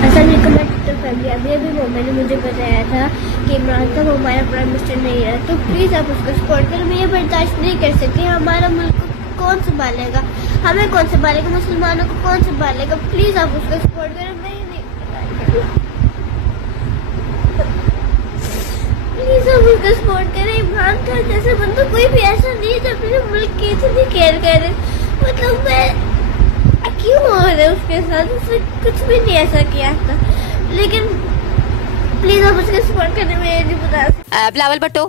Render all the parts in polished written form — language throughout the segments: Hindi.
अस्सलामुअलैकुम फैमिली। अभी मैंने मुझे बताया था कि इमरान खान हमारा प्राइम मिनिस्टर नहीं रहा, तो प्लीज़ आप उसको सपोर्ट करें। मैं ये बर्दाश्त नहीं कर सकती। हमारा मुल्क कौन संभालेगा, हमें कौन संभालेगा, मुसलमानों को कौन संभालेगा। प्लीज़ आप उसको सपोर्ट करें। मैं नहीं, प्लीज़ आप उसको सपोर्ट करें। इमरान खान जैसे बंदा कोई भी ऐसा नहीं है जो अपने मुल्क की इतनी केयर करे। मतलब मैं क्यों हो रहा है उसके साथ, उसने कुछ भी नहीं ऐसा किया था, लेकिन प्लीज आप उसके सपोर्ट करने में नहीं बता सकते। बिलावल भुट्टो,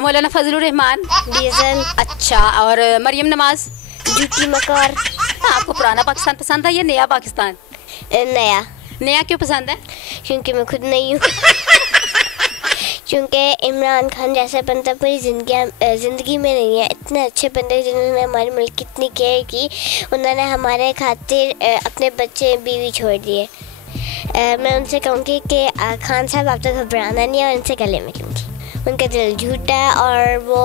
मौलाना फजलुर रहमान, डीजल। अच्छा, और मरियम नमाज, झूठी मकार। आपको पुराना पाकिस्तान पसंद है या नया पाकिस्तान? नया। नया क्यों पसंद है? क्योंकि मैं खुद नहीं हूँ। क्योंकि इमरान खान जैसा बंदा पूरी ज़िंदगी में नहीं है। इतने अच्छे बंदे जिन्होंने हमारे मुल्क की इतनी केयर की, उन्होंने हमारे खातिर अपने बच्चे बीवी छोड़ दिए। मैं उनसे कहूँगी कि खान साहब आप तो घबराना नहीं है, और उनसे गले मिलूँगी। उनका दिल झूठा है और वो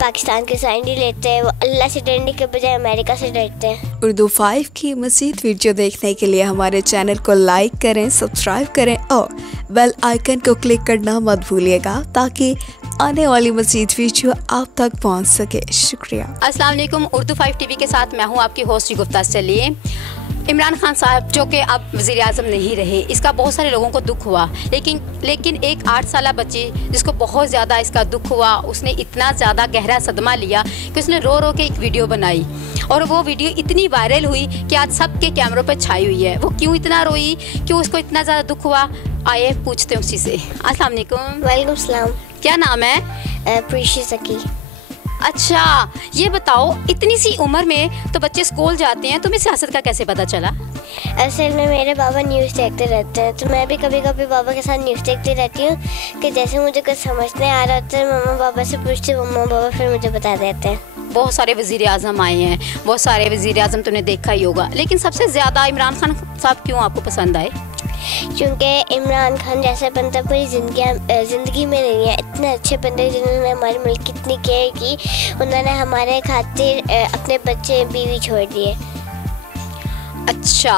पाकिस्तान के साइन नहीं लेते। वो अल्लाह से डरने के बजाय अमेरिका से डरते हैं। उर्दू 5 की मज़ीद वीडियो देखने के लिए हमारे चैनल को लाइक करें, सब्सक्राइब करें और बेल आइकन को क्लिक करना मत भूलिएगा, ताकि आने वाली मज़ीद वीडियो आप तक पहुंच सके। शुक्रिया। अस्सलाम वालेकुम। उर्दू 5 टीवी के साथ मैं हूं आपकी होस्ट गुफ्ता। चलिए, इमरान खान साहब जो कि अब वज़ीर आज़म नहीं रहे, इसका बहुत सारे लोगों को दुख हुआ, लेकिन एक 8 साला बच्ची जिसको बहुत ज़्यादा इसका दुख हुआ, उसने इतना ज़्यादा गहरा सदमा लिया कि उसने रो रो के एक वीडियो बनाई, और वो वीडियो इतनी वायरल हुई कि आज सबके कैमरों पर छाई हुई है। वो क्यों इतना रोई, क्यों उसको इतना ज़्यादा दुख हुआ, आइए पूछते हैं उसी से। अस्सलाम वालेकुम। वालेकुम सलाम। क्या नाम है? प्रीशी सकी। अच्छा, ये बताओ, इतनी सी उम्र में तो बच्चे स्कूल जाते हैं, तुम्हें सियासत का कैसे पता चला? असल में मेरे बाबा न्यूज़ देखते रहते हैं, तो मैं भी कभी कभी बाबा के साथ न्यूज़ देखती रहती हूँ कि जैसे मुझे कुछ समझ नहीं आ रहा होता है, मम्मा बाबा से पूछती हूँ, मम्मा बाबा फिर मुझे बता देते हैं। बहुत सारे वज़ीर आज़म आए हैं, बहुत सारे वज़ीर आज़म तुमने देखा ही होगा, लेकिन सबसे ज़्यादा इमरान खान साहब क्यों आपको पसंद आए? क्योंकि इमरान खान जैसा बंदा पूरी ज़िंदगी में नहीं है। इतने अच्छे बंदे जिन्होंने हमारे मुल्क की इतनी केयर की, उन्होंने हमारे खातिर अपने बच्चे बीवी छोड़ दिए। अच्छा,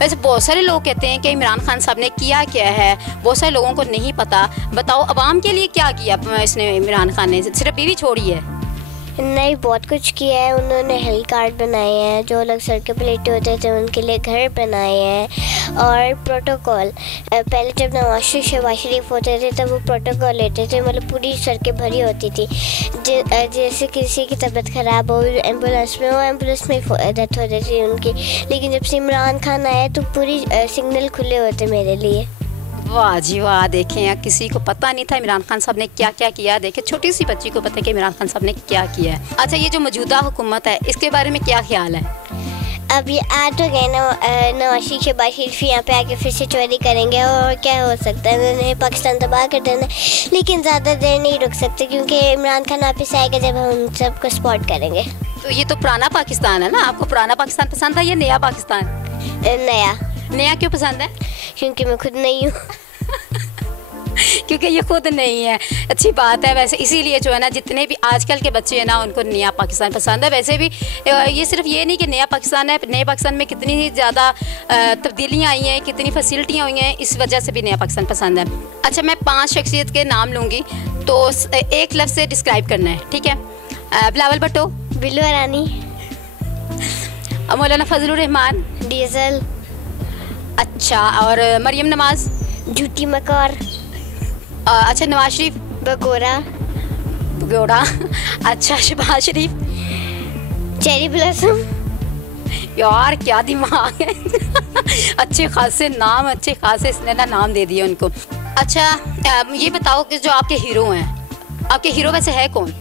वैसे बहुत सारे लोग कहते हैं कि इमरान खान साहब ने किया क्या है, बहुत सारे लोगों को नहीं पता। बताओ, अवाम के लिए क्या किया इसने? इमरान खान ने सिर्फ बीवी छोड़ी है? नहीं, बहुत कुछ किया है। उन्होंने हेल्थ कार्ड बनाए हैं, जो लोग सड़कों पर लेटे होते थे उनके लिए घर बनाए हैं, और प्रोटोकॉल। पहले जब नवाज शरीफ होते थे तब वो प्रोटोकॉल लेते थे, मतलब पूरी सड़कें भरी होती थी। जैसे किसी की तबीयत ख़राब हो एम्बुलेंस में, वो एम्बुलेंस में डेथ होती थी उनकी। लेकिन जब से इमरान खान आए तो पूरी सिग्नल खुले होते मेरे लिए। वाह जी वाह। देखें, किसी को पता नहीं था इमरान खान साहब ने क्या क्या किया। देखें, छोटी सी बच्ची को पता है कि इमरान खान साहब ने क्या किया है। अच्छा, ये जो मौजूदा हुकूमत है, इसके बारे में क्या ख्याल है? अब ये आ तो गए नवाज शरीफ यहाँ पे आके फिर से चोरी करेंगे, और क्या हो सकता है, उन्होंने पाकिस्तान तबाह कर देना। लेकिन ज़्यादा देर नहीं रुक सकते, क्योंकि इमरान खान वापस आएगा जब हम सबको सपोर्ट करेंगे। तो ये तो पुराना पाकिस्तान है ना। आपको पुराना पाकिस्तान पसंद है या नया पाकिस्तान? नया। नया क्यों पसंद है? क्योंकि मैं खुद नहीं हूँ। क्योंकि ये खुद नहीं है। अच्छी बात है। वैसे इसीलिए जो है ना, जितने भी आजकल के बच्चे हैं ना, उनको नया पाकिस्तान पसंद है। वैसे भी ये सिर्फ ये नहीं कि नया पाकिस्तान है, नए पाकिस्तान में कितनी ही ज़्यादा तब्दीलियाँ आई हैं, कितनी फैसिलिटियाँ हुई हैं, इस वजह से भी नया पाकिस्तान पसंद है। अच्छा, मैं 5 शख्सियत के नाम लूँगी, तो एक लफ्ज़ से डिस्क्राइब करना है, ठीक है? बिलावल भुट्टो, बिल्लू रानी, मौलाना फजलुर रहमान, डीजल। अच्छा, और मरियम नमाज, झूठी मकार। अच्छा, नवाज शरीफ, बगोड़ा। अच्छा, शहबाज शरीफ, चेरी ब्लॉसम। यार क्या दिमाग है। अच्छे खासे नाम, अच्छे खासे इसने ना नाम दे दिए उनको। अच्छा, ये बताओ कि जो आपके हीरो हैं, आपके हीरो वैसे है कौन?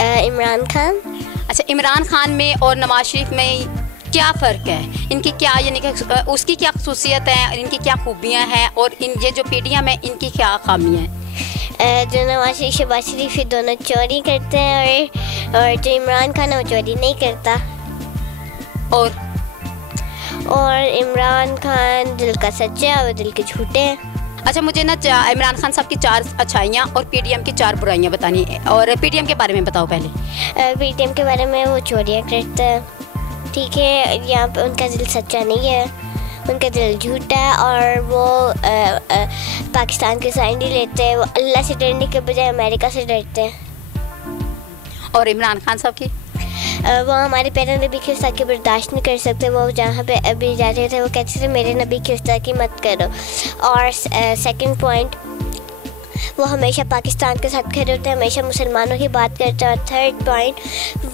इमरान खान। अच्छा, इमरान खान में और नवाज शरीफ में क्या फ़र्क है? इनकी क्या, यानी कि उसकी क्या खसूसियत है, इनकी क्या खूबियाँ हैं, और ये जो पीढ़ियाँ में इनकी क्या खामियाँ हैं? जो नवाज शरीफ शहबाज शरीफ ये दोनों चोरी करते हैं, और जो इमरान खान है वो चोरी नहीं करता। और इमरान खान दिल का सच्चा है और दिल के झूठे हैं। अच्छा, मुझे ना इमरान खान साहब की 4 अच्छाइयाँ और पीडीएम की 4 बुराइयाँ बतानी है। और पीडीएम के बारे में बताओ पहले। पीडीएम के बारे में वो चोरियाँ करता है, ठीक है, यहाँ पे उनका दिल सच्चा नहीं है, उनका दिल झूठा है और वो पाकिस्तान की साइड नहीं लेते हैं। वो अल्लाह से डरने के बजाय अमेरिका से डरते हैं। और इमरान खान साहब की वो हमारे प्यारे नबी की गुस्ताखी बर्दाश्त नहीं कर सकते। वो जहाँ पे अभी जाते थे वो कहते थे मेरे नबी की गुस्ताखी मत करो। और सेकंड पॉइंट, वो हमेशा पाकिस्तान के साथ खड़े होते हैं, हमेशा मुसलमानों की बात करते हैं। और थर्ड पॉइंट,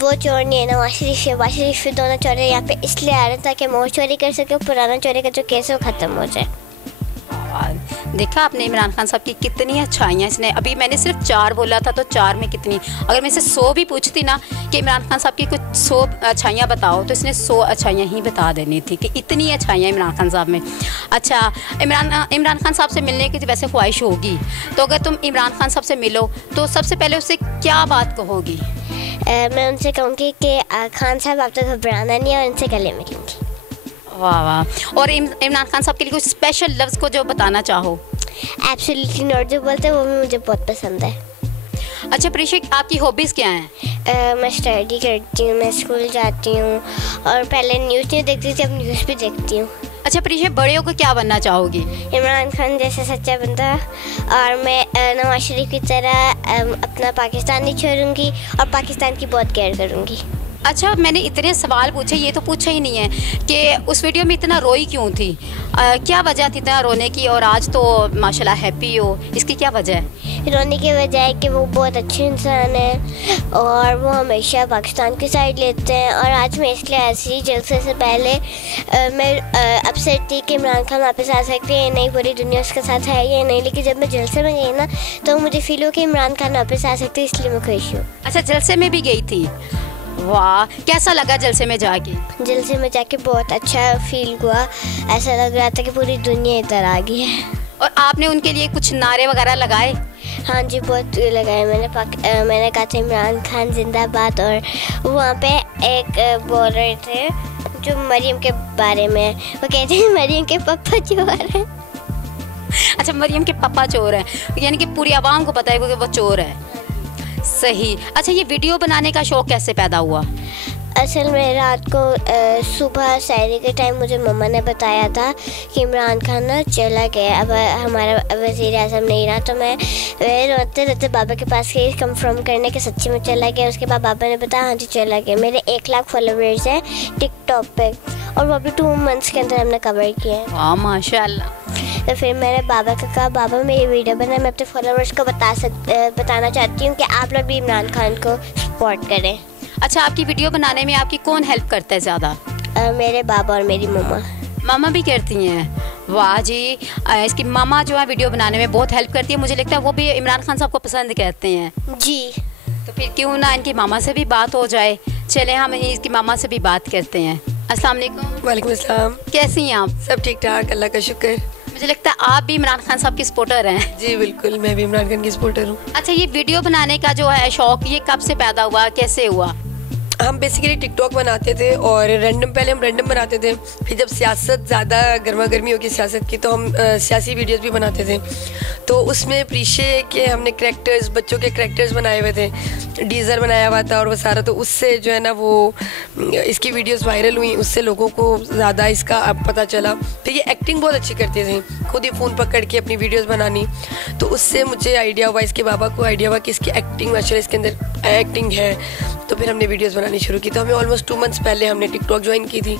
वो चोर नहीं है, नवाज शरीफ दोनों चोर हैं। यहाँ पे इसलिए आ रहे हैं ताकि मोर चोरी कर सके, पुराना चोरी का जो केस है वो ख़त्म हो जाए। देखा आपने इमरान खान साहब की कितनी अच्छाइयाँ। इसने अभी मैंने सिर्फ 4 बोला था, तो 4 में कितनी, अगर मैं इसे 100 भी पूछती ना कि इमरान खान साहब की कुछ 100 अच्छाइयाँ बताओ, तो इसने 100 अच्छाइयाँ ही बता देनी थी कि इतनी अच्छाइयाँ इमरान खान साहब में। अच्छा, इमरान खान साहब से मिलने की वैसे ख्वाहिश होगी, तो अगर तुम इमरान खान साहब से मिलो तो सबसे पहले उससे क्या बात कहोगी? मैं उनसे कहूँगी कि खान साहब आप तो घबराना नहीं है, और उनसे गले मिलूँगी। वाह वाह। और इमरान खान साहब के लिए कुछ स्पेशल लफ्ज़ को जो बताना चाहो? एब्सोल्युटली नॉट जो बोलते हैं वो भी मुझे बहुत पसंद है। अच्छा प्रीशा, आपकी हॉबीज़ क्या हैं? मैं स्टडी करती हूँ, मैं स्कूल जाती हूँ, और पहले न्यूज़ नहीं देखती थी, अब न्यूज़ भी देखती हूँ। अच्छा प्रीशा, बड़े होकर क्या बनना चाहोगी? इमरान खान जैसा सच्चा बंदा, और मैं नवाज शरीफ की तरह अपना पाकिस्तान नहीं छोड़ूंगी और पाकिस्तान की बहुत केयर करूँगी। अच्छा, मैंने इतने सवाल पूछे, ये तो पूछा ही नहीं है कि उस वीडियो में इतना रोई क्यों थी? क्या वजह थी इतना रोने की, और आज तो माशाल्लाह हैप्पी हो, इसकी क्या वजह है? रोने की वजह है कि वो बहुत अच्छे इंसान है और वो हमेशा पाकिस्तान की साइड लेते हैं। और आज मैं इसलिए ऐसी जलसे से पहले मैं अपसेट थी कि इमरान खान वापस आ सकते हैं, नहीं पूरी दुनिया उसके साथ है या नहीं, लेकिन जब मैं जलसे में गई ना तो मुझे फील हो कि इमरान खान वापस आ सकते हैं, इसलिए मैं खुश हूँ। अच्छा, जलसे में भी गई थी? वाह, कैसा लगा जलसे में जाके? जलसे में जाके बहुत अच्छा फील हुआ, ऐसा लग रहा था कि पूरी दुनिया इधर आ गई है। और आपने उनके लिए कुछ नारे वगैरह लगाए? हाँ जी, बहुत लगाए मैंने कहा था इमरान खान जिंदाबाद। और वहाँ पे एक बोल रहे थे जो मरियम के बारे में, वो कहते हैं मरियम के पापा चोर हैं। अच्छा, मरियम के पापा चोर हैं, यानी कि पूरी आवाम को पता है कि वो चोर है। सही। अच्छा, ये वीडियो बनाने का शौक़ कैसे पैदा हुआ? असल में रात को सुबह सहरी के टाइम मुझे मम्मा ने बताया था कि इमरान खान ना चला गया, अब हमारा वज़ीर आज़म नहीं रहा। तो मैं रोते रोते बाबा के पास गई कंफर्म करने के सच्ची में चला गया। उसके बाद बाबा ने बताया हाँ जी चला गया। मेरे 1 लाख फॉलोवर्स हैं टिकटॉक पे, और वो अभी 2 मंथ्स के अंदर हमने कवर किया है। वाह माशाल्लाह। तो फिर मैंने बाबा को कहा बाबा मैं ये वीडियो बना, मैं अपने फॉलोवर्स को बताना चाहती हूँ कि आप लोग भी इमरान खान को सपोर्ट करें। अच्छा, आपकी वीडियो बनाने में आपकी कौन हेल्प करता है ज़्यादा? मेरे बाबा और मेरी मम्मा। मामा भी करती हैं? वाह जी। इसकी मामा जो है वीडियो बनाने में बहुत हेल्प करती है, मुझे लगता है वो भी इमरान खान साहब को पसंद करते हैं जी। तो फिर क्यों ना इनकी मामा से भी बात हो जाए। चले हम इसकी मामा से भी बात करते हैं। अस्सलाम वालेकुम। वालेकुम अस्सलाम। कैसी हैं आप? सब ठीक ठाक, अल्लाह का शुक्र। मुझे लगता है आप भी इमरान खान साहब की सपोर्टर हैं। जी बिल्कुल, मैं भी इमरान खान की सपोर्टर हूँ। अच्छा, ये वीडियो बनाने का जो है शौक, ये कब से पैदा हुआ, कैसे हुआ? हम बेसिकली टिकटॉक बनाते थे और पहले हम रैंडम बनाते थे, फिर जब सियासत ज़्यादा गर्मा गर्मी होगी सियासत की तो हम सियासी वीडियोस भी बनाते थे। तो उसमें प्रीशे के हमने करैक्टर्स, बच्चों के करैक्टर्स बनाए हुए थे, डीजर बनाया हुआ था और वो सारा, तो उससे जो है ना वो इसकी वीडियोस वायरल हुई, उससे लोगों को ज़्यादा इसका अब पता चला। फिर ये एक्टिंग बहुत अच्छी करते थे, खुद ही फ़ोन पकड़ के अपनी वीडियोस बनानी, तो उससे मुझे आइडिया हुआ, इसके बाबा को आइडिया हुआ कि इसकी एक्टिंग माशाल्लाह इसके अंदर एक्टिंग है। तो फिर हमने वीडियोस बनानी शुरू की। तो हमें ऑलमोस्ट 2 मंथ्स पहले हमने टिकटॉक ज्वाइन की थी।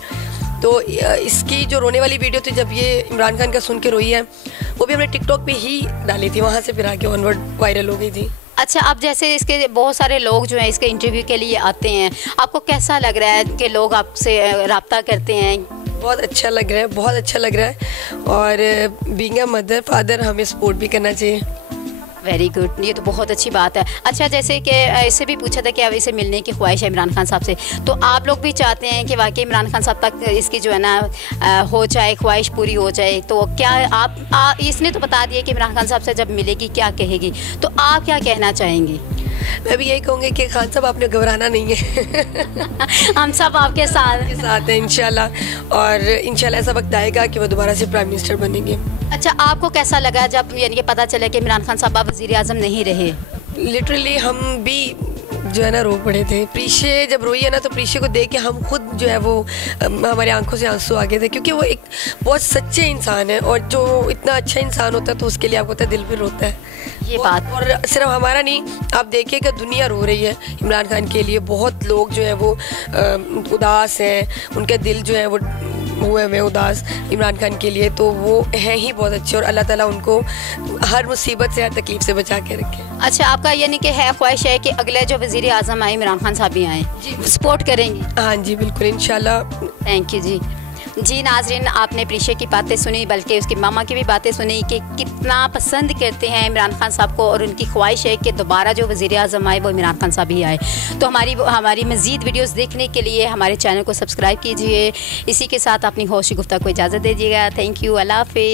तो इसकी जो रोने वाली वीडियो थी, जब ये इमरान खान का सुन के रोई है, वो भी हमने टिकटॉक पे ही डाली थी, वहाँ से फिर आके ऑनवर्ड वायरल हो गई थी। अच्छा, अब जैसे इसके बहुत सारे लोग जो हैं इसके इंटरव्यू के लिए आते हैं, आपको कैसा लग रहा है कि लोग आपसे रब्ता करते हैं? बहुत अच्छा लग रहा है, बहुत अच्छा लग रहा है। और बीइंग अ मदर फादर हमें सपोर्ट भी करना चाहिए। वेरी गुड, ये तो बहुत अच्छी बात है। अच्छा, जैसे कि इससे भी पूछा था कि अब इसे मिलने की ख्वाहिश है इमरान खान साहब से, तो आप लोग भी चाहते हैं कि वाकई इमरान खान साहब तक इसकी जो है ना हो जाए, ख्वाहिश पूरी हो जाए, तो क्या आप इसने तो बता दिया कि इमरान खान साहब से जब मिलेगी क्या कहेगी, तो आप क्या कहना चाहेंगी? मैं भी यही कहूँगी कि खान साहब आपने घबराना नहीं है। हम सब आपके साथ हैं इंशाल्लाह, और इंशाल्लाह ऐसा वक्त आएगा कि वो दोबारा से प्राइम मिनिस्टर बनेंगे। अच्छा, आपको कैसा लगा जब यानी कि पता चला कि इमरान खान साहब अब वज़ीर आज़म नहीं रहे? लिटरली हम भी जो है ना रो पड़े थे। प्रीशे जब रोई है ना, तो प्रीशे को देख के हम खुद जो है वो हमारे आंखों से आंसू आ गए थे, क्योंकि वो एक बहुत सच्चे इंसान है, और जो इतना अच्छा इंसान होता है तो उसके लिए आपको पता है दिल भी रोता है। ये बात, और सिर्फ हमारा नहीं, आप देखिए कि दुनिया रो रही है इमरान खान के लिए। बहुत लोग जो है वो उदास हैं, उनके दिल जो है वो हुए हुए उदास इमरान खान के लिए, तो वो हैं ही बहुत अच्छे, और अल्लाह ताला उनको हर मुसीबत से, हर तकलीफ से बचा के रखे। अच्छा, आपका यानी कि है ख्वाहिश है कि अगले जो वज़ीर आज़म आए इमरान खान साहब भी आए, सपोर्ट करेंगे? हाँ जी बिल्कुल, इंशाल्लाह। थैंक यू जी। जी नाज़रीन, आपने प्रीशे की बातें सुनी, बल्कि उसकी मामा की भी बातें सुनी कि कितना पसंद करते हैं इमरान खान साहब को, और उनकी ख्वाहिश है कि दोबारा जो वज़ीर आज़म आए वो इमरान खान साहब ही आए। तो हमारी मज़ीद वीडियोस देखने के लिए हमारे चैनल को सब्सक्राइब कीजिए। इसी के साथ अपनी होस्ट गुफ्ता को इजाज़त दीजिएगा। थैंक यू, अल्लाह हाफ़िज़।